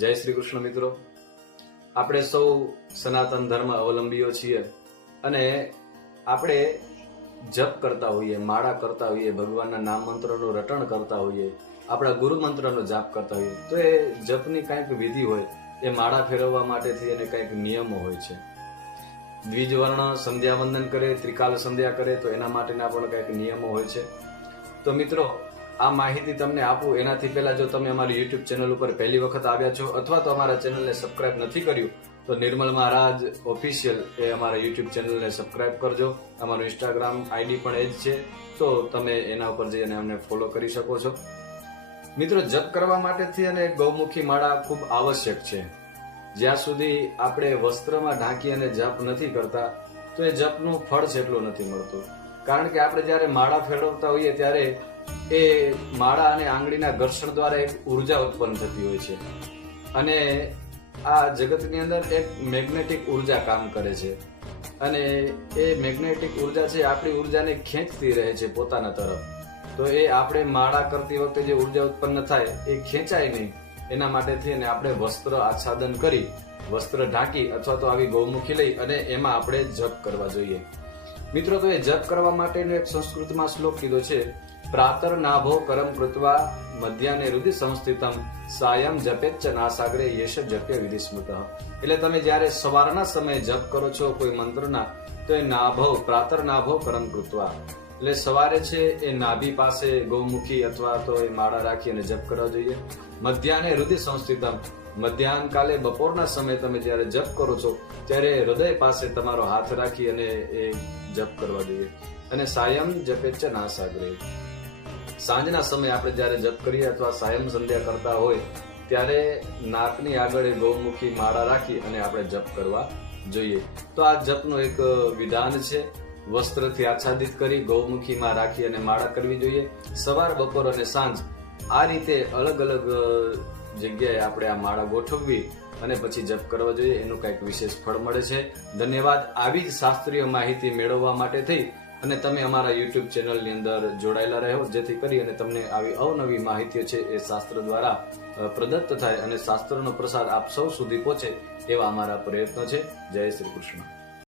જય શ્રી કૃષ્ણ મિત્રો, આપણે સૌ સનાતન ધર્મ અવલંબીઓ છીએ અને આપણે જપ કરતા હોઈએ, માળા કરતા હોઈએ, ભગવાનના નામ મંત્રનું રટણ કરતા હોઈએ, આપણા ગુરુ મંત્રનો જાપ કરતા હોઈએ તો એ જપની કંઈક વિધિ હોય, એ માળા ફેરવવા માટેથી એને કંઈક નિયમો હોય છે. દ્વિજવર્ણ સંધ્યા વંદન કરે, ત્રિકાલ સંધ્યા કરે તો એના માટેના પણ કંઈક નિયમો હોય છે. તો મિત્રો, આ માહિતી તમને આપું એનાથી પહેલા જો તમે અમારી યુટ્યુબ ચેનલ ઉપર પહેલી વખત આવ્યા છો અથવા તો અમારા ચેનલને સબસ્ક્રાઇબ નથી કર્યું તો નિર્મલ મહારાજ ઓફિશિયલ એ અમારા યુટ્યુબ ચેનલને સબસ્ક્રાઇબ કરજો. અમારું ઇન્સ્ટાગ્રામ આઈડી પણ એ જ છે, તો તમે એના ઉપર જઈને અમને ફોલો કરી શકો છો. મિત્રો, જપ કરવા માટેથી અને ગૌમુખી માળા ખૂબ આવશ્યક છે. જ્યાં સુધી આપણે વસ્ત્રમાં ઢાંકી અને જપ નથી કરતા તો એ જપનું ફળ જેટલું નથી મળતું. કારણ કે આપણે જ્યારે માળા ફેરવતા હોઈએ ત્યારે એ માળા અને આંગળીના ઘર્ષણ દ્વારા એક ઉર્જા ઉત્પન્ન થતી હોય છે અને આ જગતની અંદર એક મેગ્નેટિક ઉર્જા કામ કરે છે અને એ મેગ્નેટિક ઉર્જા છે આપણી ઉર્જાને ખેંચતી રહે છે પોતાના તરફ. તો એ આપણે માળા કરતી વખતે જે ઉર્જા ઉત્પન્ન થાય એ ખેંચાય નહીં, એના માટેથી આપણે વસ્ત્ર આચ્છાદન કરી, વસ્ત્ર ઢાંકી અથવા તો આવી ગૌમુખી લઈ અને એમાં આપણે જપ કરવા જોઈએ. મિત્રો, તો એ જપ કરવા માટેનો એક સંસ્કૃતમાં શ્લોક કીધો છે, પ્રાતર નાભો કરમ કૃત્વા મધ્યાને હૃદય સંસ્થિતમ સાયમ જપેચ્ચ નાસાગ્રે યેશ જપ્ય વિધિ સ્મૃત. એટલે તમે જ્યારે સવારના સમયે જપ કરો છો કોઈ મંત્રના તો એ નાભો, પ્રાતર નાભો કરમ કૃત્વા, એટલે સવારે છે એ નાભી પાસે ગૌમુખી અથવા તો એ માળા રાખી અને જપ કરવા જોઈએ. મધ્યાને હૃદય સંસ્થિતમ, મધ્યાહન કાલે બપોરના સમયે તમે જ્યારે જપ કરો છો ત્યારે હૃદય પાસે તમારો હાથ રાખી અને એ જપ કરવા જોઈએ. અને સાયમ જપેચ્ચ નાસાગ્રે, સાંજના સમયે આપણે જ્યારે જપ કરીએ અથવા સાયમ સંધ્યા કરતા હોય ત્યારે નાકની આગળ ગૌમુખી માળા રાખી અને આપણે જપ કરવા જોઈએ. તો આ જપનું એક વિધાન છે. વસ્ત્રથી આચ્છાદિત કરી ગૌમુખીમાં રાખી અને માળા કરવી જોઈએ. સવાર, બપોર અને સાંજ આ રીતે અલગ અલગ જગ્યાએ આપણે આ માળા ગોઠવવી અને પછી જપ કરવા જોઈએ. એનું કંઈક વિશેષ ફળ મળે છે. ધન્યવાદ. આવી જ શાસ્ત્રીય માહિતી મેળવવા માટે થઈ અને તમે અમારા યુટ્યુબ ચેનલની અંદર જોડાયેલા રહો, જેથી કરી અને તમને આવી અવનવી માહિતીઓ છે એ શાસ્ત્ર દ્વારા પ્રદત્ત થાય અને શાસ્ત્રનો પ્રસાર આપ સૌ સુધી પહોંચે એવા અમારા પ્રયત્નો છે. જય શ્રી કૃષ્ણ.